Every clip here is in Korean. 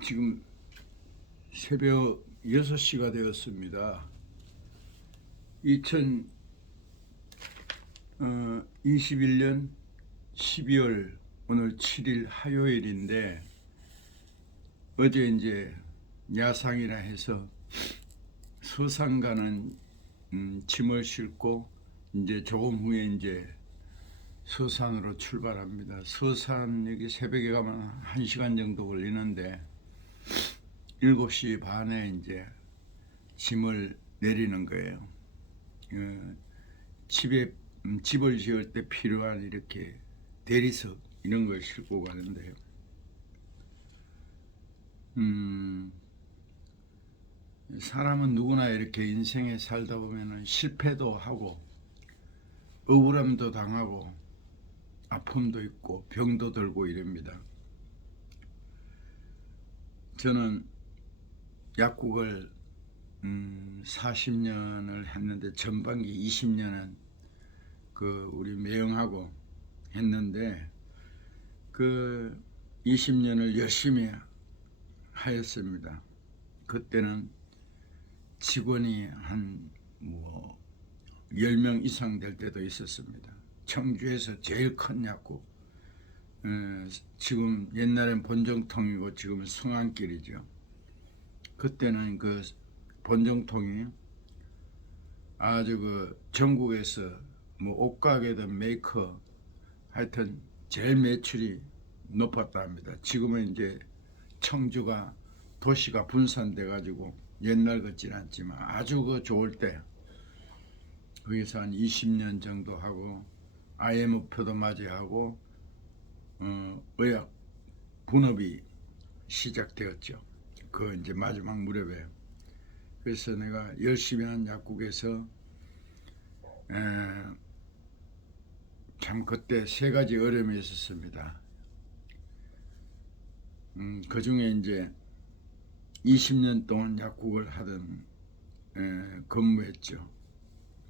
지금 새벽 6시가 되었습니다. 2021년 12월 오늘 7일 화요일인데, 어제 이제 야상이라 해서 서산 가는 짐을 싣고 이제 조금 후에 이제 서산으로 출발합니다. 서산 여기 새벽에 가면 1시간 정도 걸리는데 7시 반에 이제 짐을 내리는 거예요. 집을 지을 때 필요한 이렇게 대리석 이런 걸 싣고 가는데요. 사람은 누구나 이렇게 인생에 살다 보면은 실패도 하고 억울함도 당하고 아픔도 있고 병도 들고 이럽니다. 저는 약국을 40년을 했는데 전반기 20년은 우리 매형하고 했는데 그 20년을 열심히 하였습니다. 그때는 직원이 한 10명 이상 될 때도 있었습니다. 청주에서 제일 큰 약국, 지금 옛날엔 본정통이고 지금은 성안길이죠. 그때는 그 본정통이 아주 전국에서 옷가게든 메이커 하여튼 제일 매출이 높았다 합니다. 지금은 이제 청주가 도시가 분산돼 가지고 옛날 같지는 않지만 아주 좋을 때 거기서 한 20년 정도 하고 IMF도 맞이하고 의학 분업이 시작되었죠. 그 이제 마지막 무렵에. 그래서 내가 열심히 한 약국에서 참 그때 3가지 어려움이 있었습니다. 그 중에 이제 20년 동안 약국을 하던 근무했죠.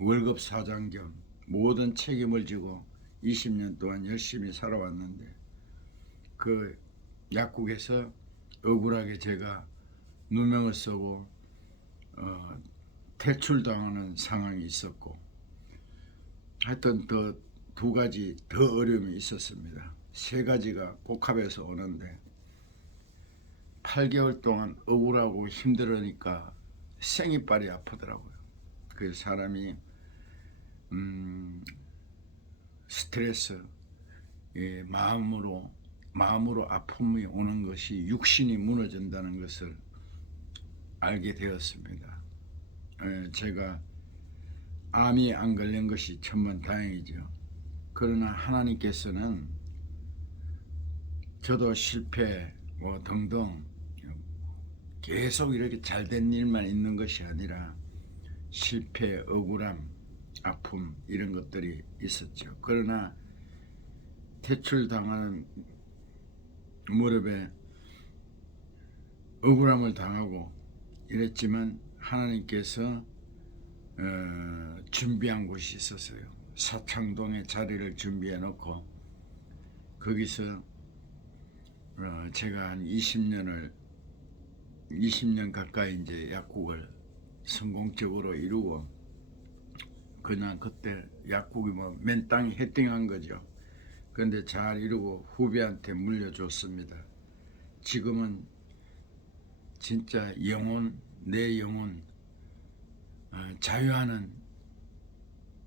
월급 사장 겸 모든 책임을 지고 20년 동안 열심히 살아왔는데 그 약국에서 억울하게 제가 누명을 쓰고 퇴출당하는 상황이 있었고, 하여튼 더 2가지 더 어려움이 있었습니다. 3가지가 복합해서 오는데 8개월 동안 억울하고 힘들으니까 생이빨이 아프더라고요. 그 사람이 스트레스, 마음으로 아픔이 오는 것이 육신이 무너진다는 것을 알게 되었습니다. 제가 암이 안 걸린 것이 천만다행이죠. 그러나 하나님께서는 저도 실패 등등 계속 이렇게 잘된 일만 있는 것이 아니라 실패, 억울함, 아픔 이런 것들이 있었죠. 그러나 퇴출당하는 무렵에 억울함을 당하고 이랬지만 하나님께서 준비한 곳이 있었어요. 사창동에 자리를 준비해 놓고 거기서 제가 한 20년 가까이 이제 약국을 성공적으로 이루고, 그냥 그때 약국이 맨 땅이 헤딩한 거죠. 그런데 잘 이루고 후배한테 물려줬습니다. 지금은 진짜 내 영혼, 자유하는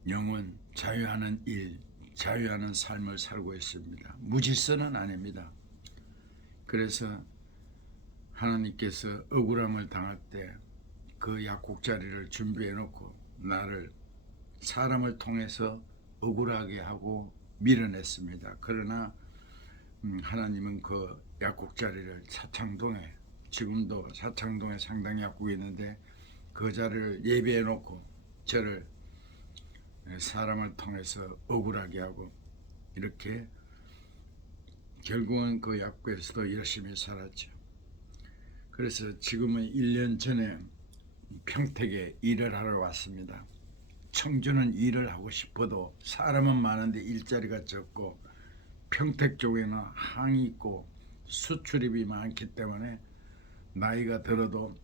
영혼, 자유하는 일, 자유하는 삶을 살고 있습니다. 무질서는 아닙니다. 그래서 하나님께서 억울함을 당할 때 그 약국 자리를 준비해 놓고 나를 사람을 통해서 억울하게 하고 밀어냈습니다. 그러나 하나님은 그 약국 자리를 사창동에, 지금도 사창동에 상당히 약국이 있는데 그 자리를 예비해 놓고 저를 사람을 통해서 억울하게 하고 이렇게 결국은 그 약국에서도 열심히 살았죠. 그래서 지금은 1년 전에 평택에 일을 하러 왔습니다. 청주는 일을 하고 싶어도 사람은 많은데 일자리가 적고 평택 쪽에는 항이 있고 수출입이 많기 때문에 나이가 들어도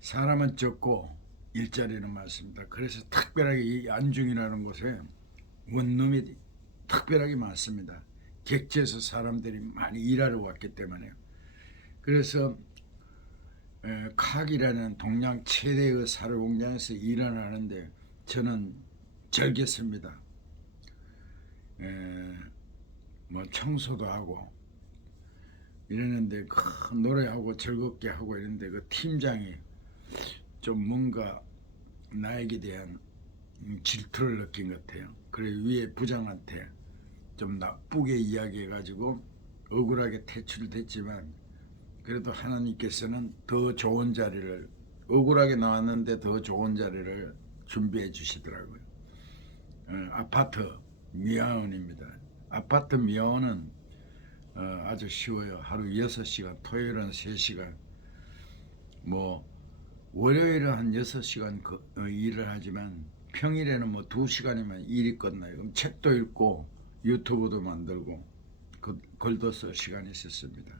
사람은 적고 일자리는 많습니다. 그래서 특별하게 이 안중이라는 곳에 원룸이 특별하게 많습니다. 객지에서 사람들이 많이 일하러 왔기 때문에요. 그래서 칵이라는 동양 최대의 사료 공장에서 일을 하는데 저는 즐겼습니다. 뭐 청소도 하고 이러는데 노래하고 즐겁게 하고 이러는데 그 팀장이 좀 뭔가 나에게 대한 질투를 느낀 것 같아요. 그래 위에 부장한테 좀 나쁘게 이야기해가지고 억울하게 퇴출됐지만 그래도 하나님께서는 더 좋은 자리를 억울하게 나왔는데 더 좋은 자리를 준비해 주시더라고요. 아파트 미화원입니다. 아파트 미화원은 아주 쉬워요. 하루 6시간, 토요일은 3시간, 뭐 월요일은 한 6시간 일을 하지만 평일에는 뭐 2시간이면 일이 끝나요. 그럼 책도 읽고 유튜브도 만들고 글도 쓸 시간이 있었습니다.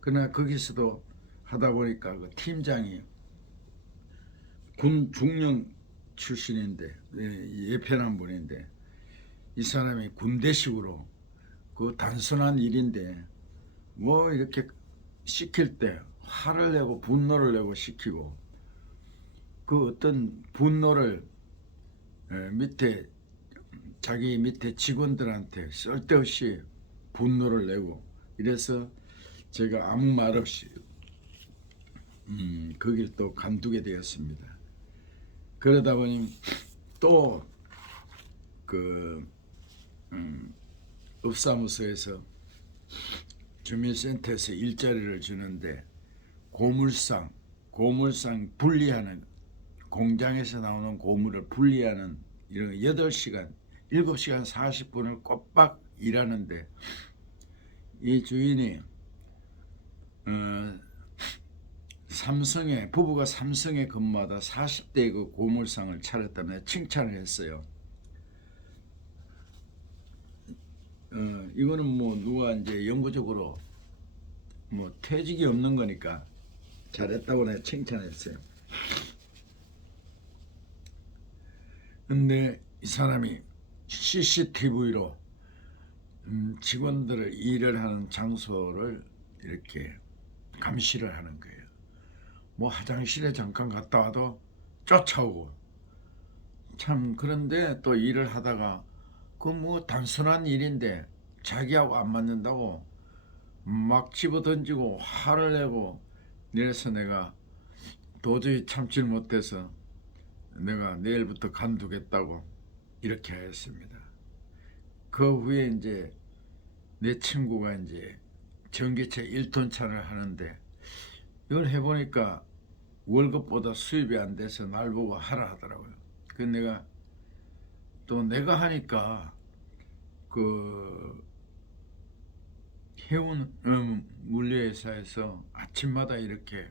그러나 거기서도 하다 보니까 그 팀장이 군 중령 출신인데 예편한 분인데 이 사람이 군대식으로 그 단순한 일인데 뭐 이렇게 시킬 때 화를 내고 분노를 내고 시키고 그 어떤 분노를 밑에 자기 밑에 직원들한테 쓸데없이 분노를 내고 이래서 제가 아무 말 없이 거길 또 간두게 되었습니다. 그러다 보니 또 그 업사무소에서 주민센터에서 일자리를 주는데 고물상 분리하는 공장에서 나오는 고물을 분리하는 이런 8시간 7시간 40분을 꼬박 일하는데 이 주인이 부부가 삼성에 근무하다 40대의 그 고물상을 차렸다며 칭찬을 했어요. 이거는 뭐 누가 이제 영구적으로 뭐 퇴직이 없는 거니까 잘했다고 내가 칭찬했어요. 근데 이 사람이 CCTV로 직원들을 일을 하는 장소를 이렇게 감시를 하는 거예요. 뭐 화장실에 잠깐 갔다 와도 쫓아오고 참. 그런데 또 일을 하다가 그 뭐 단순한 일인데 자기하고 안 맞는다고 막 집어던지고 화를 내고 이래서 내가 도저히 참질 못해서 내가 내일부터 간두겠다고 이렇게 하였습니다. 그 후에 이제 내 친구가 이제 전기차 1톤 차를 하는데 이걸 해보니까 월급보다 수입이 안 돼서 날 보고 하라 하더라고요. 그 내가 하니까 그 해운 물류회사에서 아침마다 이렇게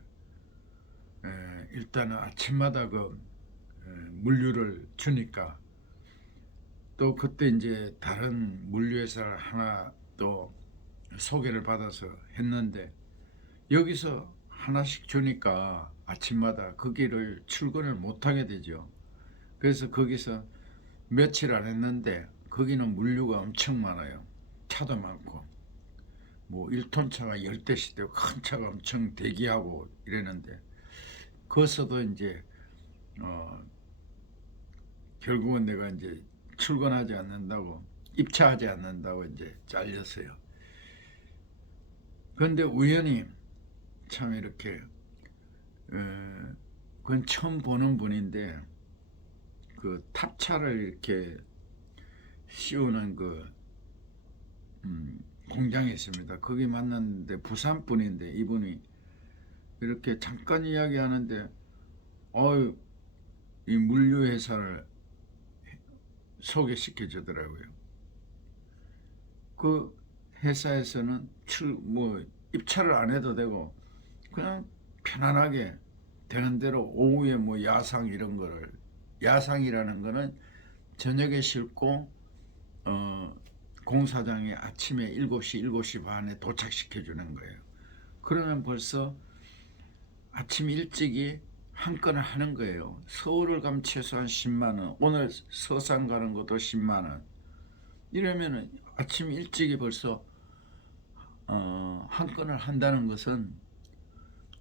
일단은 아침마다 그 물류를 주니까 또 그때 이제 다른 물류회사를 하나 또 소개를 받아서 했는데 여기서 하나씩 주니까 아침마다 거기를 출근을 못하게 되죠. 그래서 거기서 며칠 안 했는데 거기는 물류가 엄청 많아요. 차도 많고 뭐 1톤 차가 10대씩 되고 큰 차가 엄청 대기하고 이랬는데 거기서도 이제 결국은 내가 이제 출근하지 않는다고 입차하지 않는다고 이제 잘렸어요. 그런데 우연히 참 이렇게 그건 처음 보는 분인데 그 탑차를 이렇게 씌우는 그 공장이 있습니다. 거기 만났는데 부산 분인데 이분이 이렇게 잠깐 이야기하는데 이 물류회사를 소개시켜 주더라고요. 그 회사에서는 입찰을 안 해도 되고 그냥 편안하게 되는 대로 오후에 뭐 야상 이런 거를, 야상이라는 거는 저녁에 싣고 공사장에 아침에 7시 반에 도착시켜 주는 거예요. 그러면 벌써 아침 일찍이 한 건을 하는 거예요. 서울을 가면 최소한 10만 원, 오늘 서산 가는 것도 10만 원. 이러면은 아침 일찍이 벌써 한 건을 한다는 것은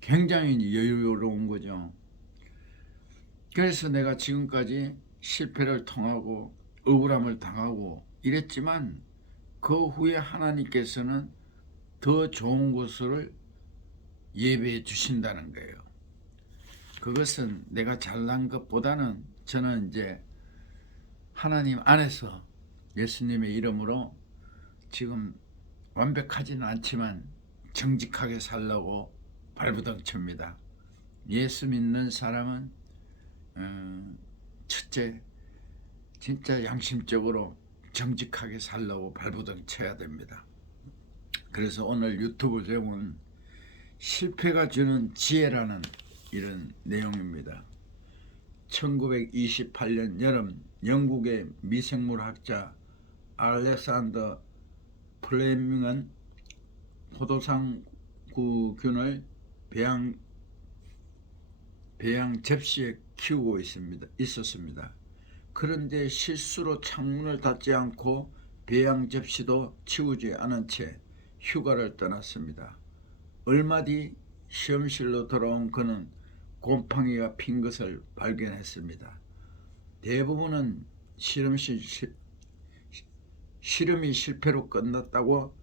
굉장히 여유로운 거죠. 그래서 내가 지금까지 실패를 통하고 억울함을 당하고 이랬지만 그 후에 하나님께서는 더 좋은 것을 예배해 주신다는 거예요. 그것은 내가 잘난 것보다는 저는 이제 하나님 안에서 예수님의 이름으로 지금 완벽하지는 않지만 정직하게 살려고 발부둥칩니다. 예수 믿는 사람은 첫째 진짜 양심적으로 정직하게 살려고 발부둥쳐야 됩니다. 그래서 오늘 유튜브 제목은 실패가 주는 지혜라는 이런 내용입니다. 1928년 여름 영국의 미생물학자 알렉산더 플레밍은 포도상구균을 배양 접시에 키우고 있었습니다. 그런데 실수로 창문을 닫지 않고 배양 접시도 치우지 않은 채 휴가를 떠났습니다. 얼마 뒤 시험실로 돌아온 그는 곰팡이가 핀 것을 발견했습니다. 대부분은 실험이 실패로 끝났다고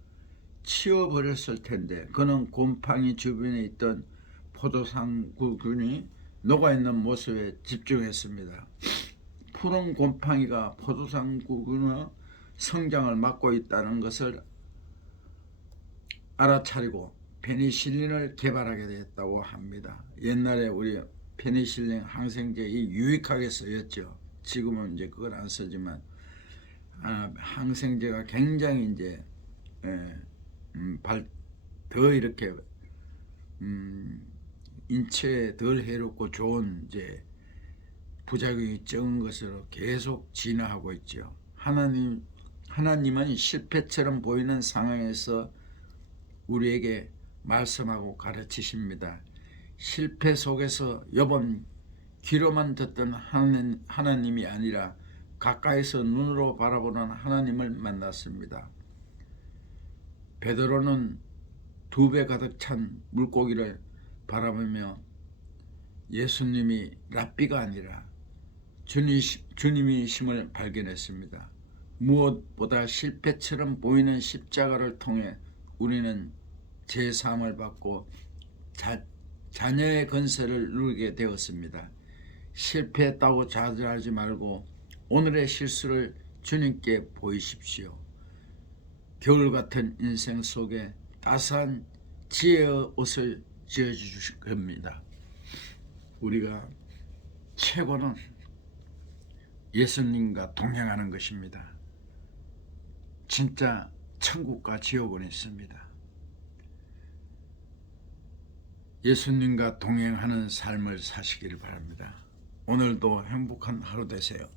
치워버렸을 텐데 그는 곰팡이 주변에 있던 포도상구균이 녹아있는 모습에 집중했습니다. 푸른 곰팡이가 포도상구균의 성장을 막고 있다는 것을 알아차리고 페니실린을 개발하게 됐다고 합니다. 옛날에 우리 페니실린 항생제 유익하게 쓰였죠. 지금은 이제 그걸 안 쓰지만 항생제가 굉장히 이제 더 이렇게 인체에 덜 해롭고 좋은 이제 부작용이 적은 것으로 계속 진화하고 있죠. 하나님은 실패처럼 보이는 상황에서 우리에게 말씀하고 가르치십니다. 실패 속에서 욥은 귀로만 듣던 하나님이 아니라 가까이서 눈으로 바라보는 하나님을 만났습니다. 베드로는 2배 가득 찬 물고기를 바라보며 예수님이 랍비가 아니라 주님이심을 발견했습니다. 무엇보다 실패처럼 보이는 십자가를 통해 우리는 제3을 받고 자녀의 건설을 누리게 되었습니다. 실패했다고 좌절하지 말고 오늘의 실수를 주님께 보이십시오. 겨울 같은 인생 속에 따스한 지혜의 옷을 지어주실 겁니다. 우리가 최고는 예수님과 동행하는 것입니다. 진짜 천국과 지옥은 있습니다. 예수님과 동행하는 삶을 사시기를 바랍니다. 오늘도 행복한 하루 되세요.